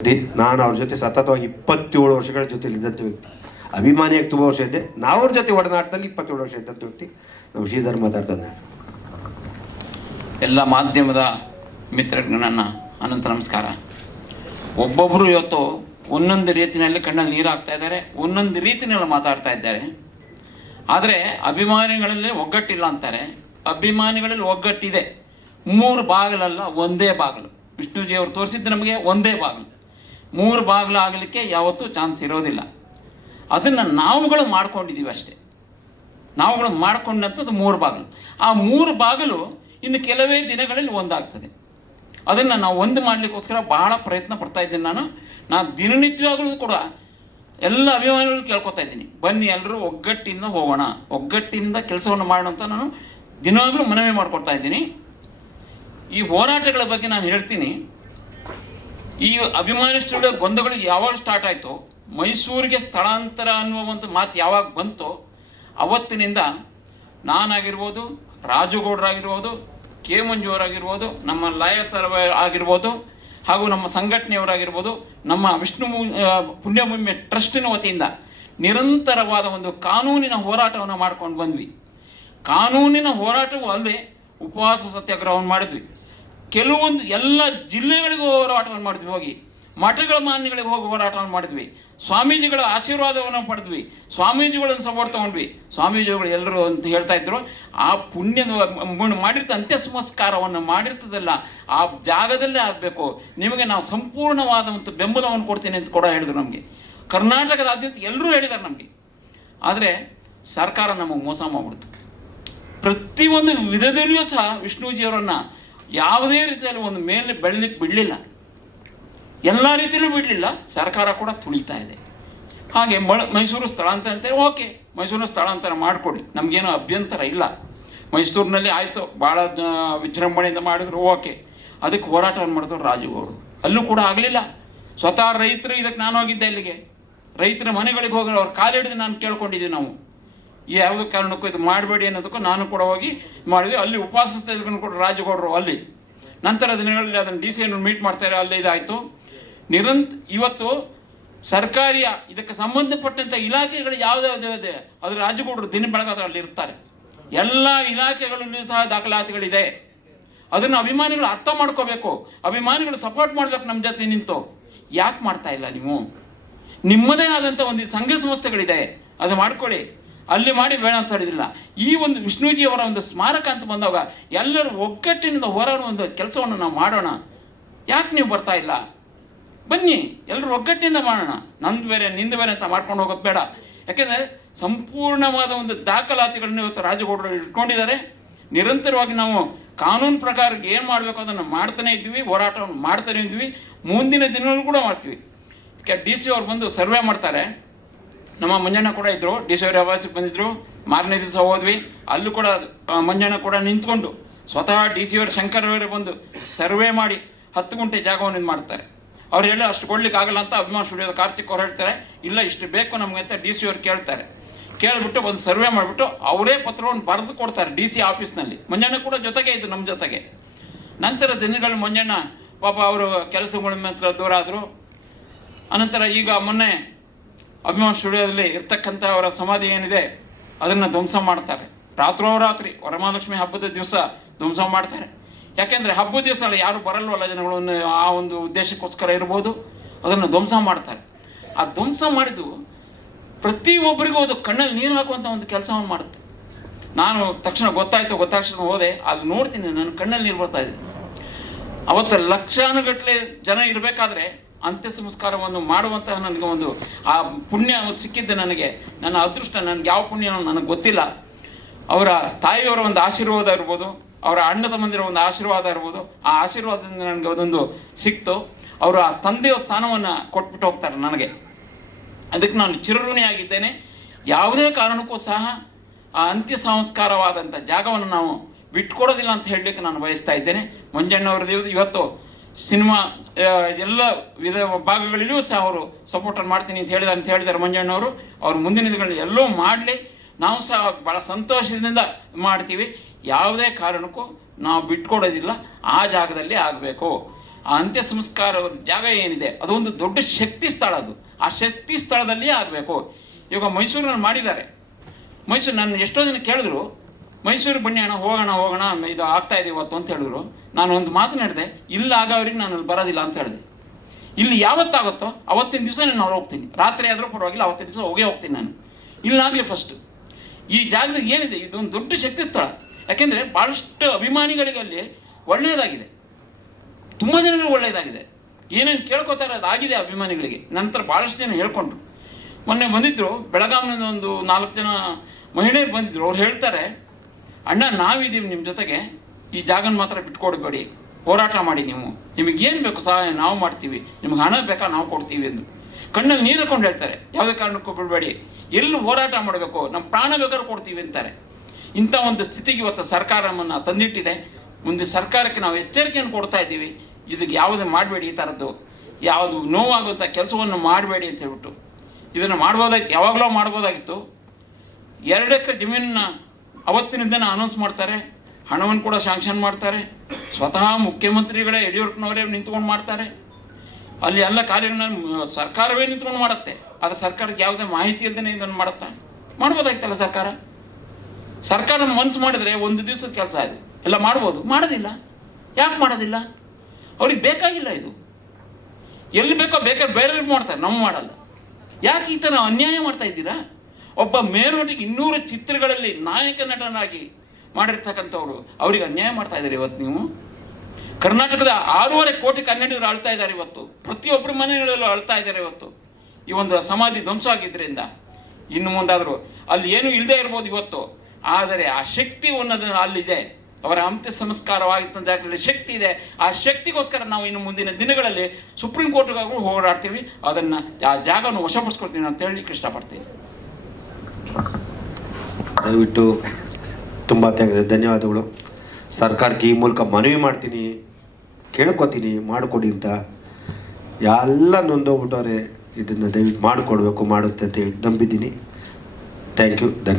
ನಾನು ಅವ್ರ ಜೊತೆ ಸತತವಾಗಿ 27 ವರ್ಷಗಳ ಜೊತೆ ಇದ್ದಂಥ ವ್ಯಕ್ತಿ. ಅಭಿಮಾನಿಯಾಗಿ ತುಂಬ ವರ್ಷ ಇದ್ದೆ. ನಾವು ಅವ್ರ ಜೊತೆ ಒಡನಾಟದಲ್ಲಿ 27 ವರ್ಷ ಇದ್ದಂಥ ವ್ಯಕ್ತಿ ನಮ್ಮ ಶ್ರೀಧರ್ ಮಾತಾಡ್ತಾನೆ. ಎಲ್ಲ ಮಾಧ್ಯಮದ ಮಿತ್ರರಿಗೆ ನನ್ನ ಅನಂತ ನಮಸ್ಕಾರ. ಒಬ್ಬೊಬ್ಬರು ಇವತ್ತು ಒಂದೊಂದು ರೀತಿಯಲ್ಲಿ ಕಣ್ಣಲ್ಲಿ ನೀರು ಹಾಕ್ತಾ ಇದ್ದಾರೆ, ಒಂದೊಂದು ರೀತಿಯಲ್ಲಿ ಮಾತಾಡ್ತಾ ಇದ್ದಾರೆ. ಆದರೆ ಅಭಿಮಾನಿಗಳಲ್ಲಿ ಒಗ್ಗಟ್ಟಿಲ್ಲ ಅಂತಾರೆ. ಅಭಿಮಾನಿಗಳಲ್ಲಿ ಒಗ್ಗಟ್ಟಿದೆ. 3 ಬಾಗಿಲಲ್ಲ, ಒಂದೇ ಬಾಗಿಲು. ವಿಷ್ಣುಜಿ ಅವರು ತೋರಿಸಿದ್ದು ನಮಗೆ ಒಂದೇ ಬಾಗಿಲು. 3 ಬಾಗಿಲು ಆಗಲಿಕ್ಕೆ ಯಾವತ್ತೂ ಚಾನ್ಸ್ ಇರೋದಿಲ್ಲ. ಅದನ್ನು ನಾವುಗಳು ಮಾಡ್ಕೊಂಡಿದ್ದೀವಿ ಅಷ್ಟೇ. ನಾವುಗಳು ಮಾಡ್ಕೊಂಡಂಥದ್ದು 3 ಬಾಗಿಲು. ಆ 3 ಬಾಗಿಲು ಇನ್ನು ಕೆಲವೇ ದಿನಗಳಲ್ಲಿ ಒಂದಾಗ್ತದೆ. ಅದನ್ನು ನಾವು ಒಂದು ಮಾಡಲಿಕ್ಕೋಸ್ಕರ ಬಹಳ ಪ್ರಯತ್ನ ಪಡ್ತಾ ಇದ್ದೀನಿ. ನಾನು ದಿನನಿತ್ಯವಾಗಲೂ ಕೂಡ ಎಲ್ಲ ಅಭಿಮಾನಿಗಳು ಕೇಳ್ಕೊತಾ ಇದ್ದೀನಿ, ಬನ್ನಿ ಎಲ್ಲರೂ ಒಗ್ಗಟ್ಟಿಂದ ಹೋಗೋಣ, ಒಗ್ಗಟ್ಟಿಂದ ಕೆಲಸವನ್ನು ಮಾಡೋಣ ಅಂತ ನಾನು ದಿನವಾಗಲೂ ಮನವಿ ಮಾಡ್ಕೊಡ್ತಾ ಇದ್ದೀನಿ. ಈ ಹೋರಾಟಗಳ ಬಗ್ಗೆ ನಾನು ಹೇಳ್ತೀನಿ. ಈ ಅಭಿಮಾನಿ ಸ್ಟುಡಿಯೋ ಗೊಂದಗಳು ಯಾವಾಗ ಸ್ಟಾರ್ಟ್ ಆಯಿತು, ಮೈಸೂರಿಗೆ ಸ್ಥಳಾಂತರ ಅನ್ನುವಂಥ ಮಾತು ಯಾವಾಗ ಬಂತೋ ಅವತ್ತಿನಿಂದ ನಾನಾಗಿರ್ಬೋದು, ರಾಜುಗೌಡರಾಗಿರ್ಬೋದು, ಕೆ ಮಂಜುವರಾಗಿರ್ಬೋದು, ನಮ್ಮ ಲಾಯರ್ ಸರ್ ಆಗಿರ್ಬೋದು, ಹಾಗೂ ನಮ್ಮ ಸಂಘಟನೆಯವರಾಗಿರ್ಬೋದು, ನಮ್ಮ ವಿಷ್ಣು ಪುಣ್ಯಭೂಮಿ ಟ್ರಸ್ಟಿನ ವತಿಯಿಂದ ನಿರಂತರವಾದ ಒಂದು ಕಾನೂನಿನ ಹೋರಾಟವನ್ನು ಮಾಡ್ಕೊಂಡು ಬಂದ್ವಿ. ಕಾನೂನಿನ ಹೋರಾಟವೂ ಅಲ್ಲದೆ ಉಪವಾಸ ಸತ್ಯಾಗ್ರಹವನ್ನು ಮಾಡಿದ್ವಿ. ಕೆಲವೊಂದು ಎಲ್ಲ ಜಿಲ್ಲೆಗಳಿಗೂ ಹೋರಾಟವನ್ನು ಮಾಡಿದ್ವಿ. ಹೋಗಿ ಮಠಗಳ ಮಾನ್ಯಗಳಿಗೆ ಹೋಗಿ ಹೋರಾಟವನ್ನು ಮಾಡಿದ್ವಿ. ಸ್ವಾಮೀಜಿಗಳ ಆಶೀರ್ವಾದವನ್ನು ಪಡೆದ್ವಿ. ಸ್ವಾಮೀಜಿಗಳನ್ನು ಸಪೋರ್ಟ್ ತೊಗೊಂಡ್ವಿ. ಸ್ವಾಮೀಜಿಗಳು ಎಲ್ಲರೂ ಅಂತ ಹೇಳ್ತಾ ಇದ್ರು, ಆ ಪುಣ್ಯದ ಮಾಡಿರ್ತ ಅಂತ್ಯ ಸಂಸ್ಕಾರವನ್ನು ಮಾಡಿರ್ತದಲ್ಲ ಆ ಜಾಗದಲ್ಲೇ ಆಗಬೇಕು, ನಿಮಗೆ ನಾವು ಸಂಪೂರ್ಣವಾದಂಥ ಬೆಂಬಲವನ್ನು ಕೊಡ್ತೀನಿ ಅಂತ ಕೂಡ ಹೇಳಿದ್ರು. ನಮಗೆ ಕರ್ನಾಟಕದಾದ್ಯಂತ ಎಲ್ಲರೂ ಹೇಳಿದ್ದಾರೆ ನಮಗೆ. ಆದರೆ ಸರ್ಕಾರ ನಮಗೆ ಮೋಸ ಮಾಡಿಬಿಡ್ತು. ಪ್ರತಿಯೊಂದು ವಿಧದಲ್ಲಿಯೂ ಸಹ ವಿಷ್ಣುಜಿಯವರನ್ನು ಯಾವುದೇ ರೀತಿಯಲ್ಲಿ ಒಂದು ಮೇಲೆ ಬೆಳಲಿಕ್ಕೆ ಬಿಡಲಿಲ್ಲ, ಎಲ್ಲ ರೀತಿಯಲ್ಲೂ ಬಿಡಲಿಲ್ಲ. ಸರ್ಕಾರ ಕೂಡ ತುಳಿತಾ ಇದೆ. ಹಾಗೆ ಮೈಸೂರು ಸ್ಥಳಾಂತರ ಅಂತಾರೆ, ಓಕೆ, ಮೈಸೂರಿನ ಸ್ಥಳಾಂತರ ಮಾಡಿಕೊಡಿ, ನಮಗೇನು ಅಭ್ಯಂತರ ಇಲ್ಲ. ಮೈಸೂರಿನಲ್ಲಿ ಆಯಿತು, ಭಾಳ ವಿಜೃಂಭಣೆಯಿಂದ ಮಾಡಿದ್ರು, ಓಕೆ. ಅದಕ್ಕೆ ಹೋರಾಟವನ್ನು ಮಾಡಿದ್ರು ರಾಜುಗೌಡರು. ಅಲ್ಲೂ ಕೂಡ ಆಗಲಿಲ್ಲ. ಸ್ವತಃ ರೈತರು, ಇದಕ್ಕೆ ನಾನು ಹೋಗಿದ್ದೆ ಇಲ್ಲಿಗೆ, ರೈತರ ಮನೆಗಳಿಗೆ ಹೋಗಿ ಅವ್ರ ಕಾಲಿಡಿದು ನಾನು ಕೇಳ್ಕೊಂಡಿದ್ದೀವಿ. ನಾವು ಯಾವುದೇ ಕಾರಣಕ್ಕೂ ಇದು ಮಾಡಬೇಡಿ ಅನ್ನೋದಕ್ಕೂ ನಾನು ಕೂಡ ಹೋಗಿ ಮಾಡಿದ್ವಿ. ಅಲ್ಲಿ ಉಪವಾಸ ತೆಗೆದುಕೊಂಡು ಕೂಡ ರಾಜುಗೌಡರು ಅಲ್ಲಿ ನಂತರ ದಿನಗಳಲ್ಲಿ ಅದನ್ನು ಡಿ ಸಿ ಅನ್ನು ಮೀಟ್ ಮಾಡ್ತಾರೆ, ಅಲ್ಲೇ ಇದಾಯಿತು. ಇವತ್ತು ಸರ್ಕಾರಿಯ ಇದಕ್ಕೆ ಸಂಬಂಧಪಟ್ಟಂಥ ಇಲಾಖೆಗಳು ಯಾವುದಾವುದೇ ಅದು ರಾಜುಗೌಡರು ದಿನ ಬೆಳಗಾದ್ರೆ ಅಲ್ಲಿ ಇರ್ತಾರೆ. ಎಲ್ಲ ಇಲಾಖೆಗಳಲ್ಲೂ ಸಹ ದಾಖಲಾತಿಗಳಿದೆ. ಅದನ್ನು ಅಭಿಮಾನಿಗಳು ಅರ್ಥ ಮಾಡ್ಕೋಬೇಕು, ಅಭಿಮಾನಿಗಳು ಸಪೋರ್ಟ್ ಮಾಡಬೇಕು ನಮ್ಮ ಜೊತೆ ನಿಂತು. ಯಾಕೆ ಮಾಡ್ತಾ ಇಲ್ಲ ನೀವು? ನಿಮ್ಮದೇ ಆದಂಥ ಒಂದು ಸಂಘ ಸಂಸ್ಥೆಗಳಿದೆ, ಅದು ಮಾಡ್ಕೊಳ್ಳಿ, ಅಲ್ಲಿ ಮಾಡಿ ಬೇಡ ಅಂತ ಹೇಳಿದಿಲ್ಲ. ಈ ಒಂದು ವಿಷ್ಣುಜಿಯವರ ಒಂದು ಸ್ಮಾರಕ ಅಂತ ಬಂದಾಗ ಎಲ್ಲರೂ ಒಗ್ಗಟ್ಟಿನಿಂದ ಹೋರಾಡುವ ಒಂದು ಕೆಲಸವನ್ನು ನಾವು ಮಾಡೋಣ. ಯಾಕೆ ನೀವು ಬರ್ತಾ ಇಲ್ಲ? ಬನ್ನಿ, ಎಲ್ಲರೂ ಒಗ್ಗಟ್ಟಿನಿಂದ ಮಾಡೋಣ. ನಂದು ಬೇರೆ ನಿಂದು ಬೇರೆ ಅಂತ ಮಾಡ್ಕೊಂಡು ಹೋಗೋದು ಬೇಡ. ಯಾಕೆಂದರೆ ಸಂಪೂರ್ಣವಾದ ಒಂದು ದಾಖಲಾತಿಗಳನ್ನು ಇವತ್ತು ರಾಜುಗೌಡರು ಇಟ್ಕೊಂಡಿದ್ದಾರೆ. ನಿರಂತರವಾಗಿ ನಾವು ಕಾನೂನು ಪ್ರಕಾರ ಏನು ಮಾಡಬೇಕು ಅದನ್ನು ಮಾಡ್ತಾನೆ ಇದ್ವಿ, ಹೋರಾಟವನ್ನು ಮಾಡ್ತಾನೆ ಇದ್ವಿ, ಮುಂದಿನ ದಿನಗಳು ಕೂಡ ಮಾಡ್ತೀವಿ. ಯಾಕೆ ಡಿ ಸಿ ಅವ್ರು ಬಂದು ಸರ್ವೆ ಮಾಡ್ತಾರೆ. ನಮ್ಮ ಮಂಜಣ್ಣ ಕೂಡ ಇದ್ದರು, ಡಿ ಸಿ ಅವ್ರ ಆವಾಸಕ್ಕೆ ಬಂದಿದ್ದರು. ಮಾರನೇ ದಿವಸ ಹೋದ್ವಿ, ಅಲ್ಲೂ ಕೂಡ ಮಂಜಣ್ಣ ಕೂಡ ನಿಂತ್ಕೊಂಡು ಸ್ವತಃ ಡಿ ಸಿ ಅವರು ಶಂಕರವರೇ ಬಂದು ಸರ್ವೆ ಮಾಡಿ 10 ಗುಂಟೆ ಜಾಗವನ್ನು ಇದು ಮಾಡ್ತಾರೆ. ಅವ್ರು ಹೇಳಿ ಅಷ್ಟು ಕೊಡ್ಲಿಕ್ಕೆ ಆಗಲ್ಲ ಅಂತ ಅಭಿಮಾನ ಸ್ಟುಡಿಯೋದ ಕಾರ್ತಿಕ್ ಅವ್ರು ಹೇಳ್ತಾರೆ, ಇಲ್ಲ ಇಷ್ಟು ಬೇಕು ನಮಗೆ ಅಂತ ಡಿ ಸಿ ಅವ್ರು ಕೇಳ್ತಾರೆ. ಕೇಳಿಬಿಟ್ಟು ಒಂದು ಸರ್ವೆ ಮಾಡಿಬಿಟ್ಟು ಅವರೇ ಪತ್ರವನ್ನು ಬರೆದು ಕೊಡ್ತಾರೆ ಡಿ ಸಿ ಆಫೀಸ್ನಲ್ಲಿ. ಮಂಜಣ್ಣ ಕೂಡ ಜೊತೆಗೆ ಇದ್ದು ನಮ್ಮ ಜೊತೆಗೆ. ನಂತರ ದಿನಗಳು ಮಂಜಣ್ಣ ಪಾಪ ಅವರು ಕೆಲಸಗಳ ಮಾತ್ರ ದೂರ ಆದರು. ಅನಂತರ ಈಗ ಮೊನ್ನೆ ಅಭಿಮಾನ ಸ್ಟುಡಿಯೋದಲ್ಲಿ ಇರ್ತಕ್ಕಂಥ ಅವರ ಸಮಾಧಿ ಏನಿದೆ ಅದನ್ನು ಧ್ವಂಸ ಮಾಡ್ತಾರೆ. ರಾತ್ರೋರಾತ್ರಿ ವರಮಹಾಲಕ್ಷ್ಮಿ ಹಬ್ಬದ ದಿವಸ ಧ್ವಂಸ ಮಾಡ್ತಾರೆ. ಯಾಕೆಂದರೆ ಹಬ್ಬದ ದಿವಸ ಯಾರು ಬರಲ್ವಲ್ಲ ಜನಗಳನ್ನು, ಆ ಒಂದು ಉದ್ದೇಶಕ್ಕೋಸ್ಕರ ಇರ್ಬೋದು, ಅದನ್ನು ಧ್ವಂಸ ಮಾಡ್ತಾರೆ. ಆ ಧ್ವಂಸ ಮಾಡಿದ್ದು ಪ್ರತಿಯೊಬ್ಬರಿಗೂ ಅದು ಕಣ್ಣಲ್ಲಿ ನೀರು ಹಾಕುವಂಥ ಒಂದು ಕೆಲಸವನ್ನು ಮಾಡುತ್ತೆ. ನಾನು ತಕ್ಷಣ ಗೊತ್ತಾಕ್ಷಣ ಹೋದೆ, ಅಲ್ಲಿ ನೋಡ್ತೀನಿ, ನನ್ನ ಕಣ್ಣಲ್ಲಿ ನೀರು ಬರ್ತಾ ಇದೆ. ಅವತ್ತು ಲಕ್ಷಾನುಗಟ್ಟಲೆ ಜನ ಇರಬೇಕಾದ್ರೆ ಅಂತ್ಯ ಸಂಸ್ಕಾರವನ್ನು ಮಾಡುವಂತಹ ನನಗೆ ಒಂದು ಆ ಪುಣ್ಯ ಸಿಕ್ಕಿದ್ದೆ. ನನಗೆ ನನ್ನ ಅದೃಷ್ಟ, ನನಗೆ ಯಾವ ಪುಣ್ಯನೋ ನನಗೆ ಗೊತ್ತಿಲ್ಲ. ಅವರ ತಾಯಿಯವರ ಒಂದು ಆಶೀರ್ವಾದ ಇರ್ಬೋದು, ಅವರ ಅಣ್ಣ ತಮ್ಮಂದಿರ ಒಂದು ಆಶೀರ್ವಾದ ಇರ್ಬೋದು, ಆ ಆಶೀರ್ವಾದದಿಂದ ನನಗೆ ಅದೊಂದು ಸಿಕ್ತು. ಅವರು ಆ ತಂದೆಯ ಸ್ಥಾನವನ್ನು ಕೊಟ್ಬಿಟ್ಟು ಹೋಗ್ತಾರೆ ನನಗೆ. ಅದಕ್ಕೆ ನಾನು ಚಿರಋಣಿಯಾಗಿದ್ದೇನೆ. ಯಾವುದೇ ಕಾರಣಕ್ಕೂ ಸಹ ಆ ಅಂತ್ಯ ಸಂಸ್ಕಾರವಾದಂಥ ಜಾಗವನ್ನು ನಾವು ಬಿಟ್ಕೊಡೋದಿಲ್ಲ ಅಂತ ಹೇಳಲಿಕ್ಕೆ ನಾನು ಬಯಸ್ತಾ ಇದ್ದೇನೆ. ಮಂಜಣ್ಣವ್ರದ್ದು ಇವತ್ತು ಸಿನಿಮಾ ಎಲ್ಲ ಭಾಗಗಳಲ್ಲಿಯೂ ಸಹ ಅವರು ಸಪೋರ್ಟನ್ನು ಮಾಡ್ತೀನಿ ಅಂತ ಹೇಳಿದ್ದಾರೆ ಮಂಜಣ್ಣವರು. ಅವರು ಮುಂದಿನ ದಿನಗಳಲ್ಲಿ ಎಲ್ಲೋ ಮಾಡಲಿ, ನಾವು ಸಹ ಭಾಳ ಸಂತೋಷದಿಂದ ಮಾಡ್ತೀವಿ. ಯಾವುದೇ ಕಾರಣಕ್ಕೂ ನಾವು ಬಿಟ್ಕೊಡೋದಿಲ್ಲ, ಆ ಜಾಗದಲ್ಲಿ ಆಗಬೇಕು. ಆ ಅಂತ್ಯ ಸಂಸ್ಕಾರ ಜಾಗ ಏನಿದೆ ಅದೊಂದು ದೊಡ್ಡ ಶಕ್ತಿ ಸ್ಥಳ. ಅದು ಆ ಶಕ್ತಿ ಸ್ಥಳದಲ್ಲಿಯೇ ಆಗಬೇಕು. ಇವಾಗ ಮೈಸೂರಿನಲ್ಲಿ ಮಾಡಿದ್ದಾರೆ. ಮೈಸೂರು ನನ್ನ ಎಷ್ಟೋ ಜನ ಕೇಳಿದ್ರು, ಮೈಸೂರು ಬನ್ನಿ ಅಣ್ಣ, ಹೋಗೋಣ ಇದು ಆಗ್ತಾ ಇದೆ ಇವತ್ತು ಅಂತ ಹೇಳಿದ್ರು. ನಾನು ಒಂದು ಮಾತನಾಡಿದೆ, ಇಲ್ಲ ಆಗೋರಿಗೆ ನಾನು ಅಲ್ಲಿ ಬರೋದಿಲ್ಲ ಅಂತ ಹೇಳಿದೆ. ಇಲ್ಲಿ ಯಾವತ್ತಾಗುತ್ತೋ ಅವತ್ತಿನ ದಿವಸ ನಾನು ಹೋಗ್ತೀನಿ, ರಾತ್ರಿ ಆದರೂ ಪರವಾಗಿಲ್ಲ, ಅವತ್ತಿನ ದಿವಸ ಹೋಗ್ತೀನಿ ನಾನು. ಇಲ್ಲಾಗಲಿ ಫಸ್ಟ್ ಈ ಜಾಗದಾಗ ಏನಿದೆ, ಇದೊಂದು ದೊಡ್ಡ ಶಕ್ತಿ ಸ್ಥಳ. ಯಾಕೆಂದರೆ ಭಾಳಷ್ಟು ಅಭಿಮಾನಿಗಳಿಗೆ ಅಲ್ಲಿ ಒಳ್ಳೆಯದಾಗಿದೆ, ತುಂಬ ಜನರಿಗೆ ಒಳ್ಳೆಯದಾಗಿದೆ. ಏನೇನು ಕೇಳ್ಕೊತಾರೆ ಅದಾಗಿದೆ ಅಭಿಮಾನಿಗಳಿಗೆ. ನಂತರ ಭಾಳಷ್ಟು ಜನ ಹೇಳ್ಕೊಂಡ್ರು. ಮೊನ್ನೆ ಬಂದಿದ್ದರು ಬೆಳಗಾವಿನ ಒಂದು 4 ಜನ ಮಹಿಳೆಯರು ಬಂದಿದ್ದರು. ಅವ್ರು ಹೇಳ್ತಾರೆ, ಅಣ್ಣ ನಾವಿದ್ದೀವಿ ನಿಮ್ಮ ಜೊತೆಗೆ, ಈ ಜಾಗನ ಮಾತ್ರ ಬಿಟ್ಕೊಡ್ಬೇಡಿ, ಹೋರಾಟ ಮಾಡಿ, ನಿಮಗೇನು ಬೇಕು ಸಹಾಯ ನಾವು ಮಾಡ್ತೀವಿ, ನಿಮ್ಗೆ ಹಣ ಬೇಕಾ ನಾವು ಕೊಡ್ತೀವಿ ಎಂದು ಕಣ್ಣಲ್ಲಿ ನೀರು ಹಾಕೊಂಡು ಹೇಳ್ತಾರೆ. ಯಾವುದೇ ಕಾರಣಕ್ಕೂ ಬಿಡಬೇಡಿ, ಎಲ್ಲಿ ಹೋರಾಟ ಮಾಡಬೇಕು, ನಮ್ಮ ಪ್ರಾಣ ಬೇಕಾದ್ರೂ ಕೊಡ್ತೀವಿ ಅಂತಾರೆ. ಇಂಥ ಒಂದು ಸ್ಥಿತಿಗೆ ಇವತ್ತು ಸರ್ಕಾರ ನಮ್ಮನ್ನು ತಂದಿಟ್ಟಿದೆ. ಮುಂದೆ ಸರ್ಕಾರಕ್ಕೆ ನಾವು ಎಚ್ಚರಿಕೆಯನ್ನು ಕೊಡ್ತಾ ಇದ್ದೀವಿ, ಇದಕ್ಕೆ ಯಾವುದೇ ಮಾಡಬೇಡಿ, ಈ ಥರದ್ದು ಯಾವುದು ನೋವಾಗುವಂಥ ಕೆಲಸವನ್ನು ಮಾಡಬೇಡಿ ಅಂತ ಹೇಳ್ಬಿಟ್ಟು. ಇದನ್ನು ಮಾಡ್ಬೋದಾಗಿತ್ತು, ಯಾವಾಗಲೂ ಮಾಡ್ಬೋದಾಗಿತ್ತು. 2 ಎಕರೆ ಜಮೀನನ್ನ ಅವತ್ತಿನಿಂದನೇ ಅನೌನ್ಸ್ ಮಾಡ್ತಾರೆ, ಹಣವನ್ನು ಕೂಡ ಶಾಂಕ್ಷನ್ ಮಾಡ್ತಾರೆ. ಸ್ವತಃ ಮುಖ್ಯಮಂತ್ರಿಗಳೇ ಯಡಿಯೂರಪ್ಪನವರೇ ನಿಂತ್ಕೊಂಡು ಮಾಡ್ತಾರೆ. ಅಲ್ಲಿ ಎಲ್ಲ ಕಾರ್ಯಗಳನ್ನು ಸರ್ಕಾರವೇ ನಿಂತ್ಕೊಂಡು ಮಾಡುತ್ತೆ. ಆದರೆ ಸರ್ಕಾರಕ್ಕೆ ಯಾವುದೇ ಮಾಹಿತಿ ಇಲ್ಲದೇ ಇದನ್ನು ಮಾಡುತ್ತಾ? ಮಾಡ್ಬೋದಾಗಿತ್ತಲ್ಲ ಸರ್ಕಾರ ಮನಸ್ಸು ಮಾಡಿದರೆ ಒಂದು ದಿವಸದ ಕೆಲಸ ಇದು ಎಲ್ಲ ಮಾಡ್ಬೋದು. ಮಾಡೋದಿಲ್ಲ. ಯಾಕೆ ಮಾಡೋದಿಲ್ಲ? ಅವ್ರಿಗೆ ಬೇಕಾಗಿಲ್ಲ. ಇದು ಎಲ್ಲಿ ಬೇಕೋ ಬೇಕಾದ್ರೆ ಬೇರೆಯವ್ರಿಗೆ ಮಾಡ್ತಾರೆ, ನಾವು ಮಾಡಲ್ಲ. ಯಾಕೆ ಈ ಥರ ಅನ್ಯಾಯ ಮಾಡ್ತಾ ಇದ್ದೀರಾ? ಒಬ್ಬ ಮೇಲ್ನೋಟಿಗೆ 200 ಚಿತ್ರಗಳಲ್ಲಿ ನಾಯಕ ನಟನಾಗಿ ಮಾಡಿರ್ತಕ್ಕಂಥವ್ರು ಅವ್ರಿಗೆ ಅನ್ಯಾಯ ಮಾಡ್ತಾ ಇದ್ದಾರೆ. ಇವತ್ತು ನೀವು ಕರ್ನಾಟಕದ 6.5 ಕೋಟಿ ಕನ್ನಡಿಗರು ಅಳ್ತಾ ಇದ್ದಾರೆ. ಇವತ್ತು ಪ್ರತಿಯೊಬ್ಬರ ಮನೆಗಳಲ್ಲೂ ಅಳ್ತಾ ಇದ್ದಾರೆ. ಇವತ್ತು ಈ ಒಂದು ಸಮಾಧಿ ಧ್ವಂಸ ಆಗಿದ್ದರಿಂದ ಇನ್ನು ಮುಂದಾದರೂ ಅಲ್ಲಿ ಏನೂ ಇಲ್ಲದೆ ಇರ್ಬೋದು ಇವತ್ತು, ಆದರೆ ಆ ಶಕ್ತಿ ಅನ್ನೋದು ಅಲ್ಲಿದೆ. ಅವರ ಅಂತ್ಯ ಸಂಸ್ಕಾರವಾಗಿದ್ದ ಜಾಗದಲ್ಲಿ ಶಕ್ತಿ ಇದೆ. ಆ ಶಕ್ತಿಗೋಸ್ಕರ ನಾವು ಇನ್ನು ಮುಂದಿನ ದಿನಗಳಲ್ಲಿ ಸುಪ್ರೀಂ ಕೋರ್ಟ್ಗಾಗೂ ಹೋರಾಡ್ತೀವಿ, ಅದನ್ನು ಆ ಜಾಗವನ್ನು ವಶಪಡಿಸ್ಕೊಳ್ತೀವಿ ಅಂತ ಹೇಳಲಿಕ್ಕೆ ಇಷ್ಟಪಡ್ತೀನಿ. ದಯವಿಟ್ಟು ತುಂಬ ಧನ್ಯವಾದಗಳು. ಸರ್ಕಾರಕ್ಕೆ ಈ ಮೂಲಕ ಮನವಿ ಮಾಡ್ತೀನಿ, ಕೇಳ್ಕೊತೀನಿ, ಮಾಡಿಕೊಡಿ ಅಂತ. ಎಲ್ಲ ನೊಂದೋಗ್ಬಿಟ್ಟವ್ರೆ, ಇದನ್ನು ದಯವಿಟ್ಟು ಮಾಡಿಕೊಡ್ಬೇಕು, ಮಾಡುತ್ತೆ ಅಂತ ಹೇಳಿ ನಂಬಿದ್ದೀನಿ. ಥ್ಯಾಂಕ್ ಯು, ಧನ್ಯವಾದ.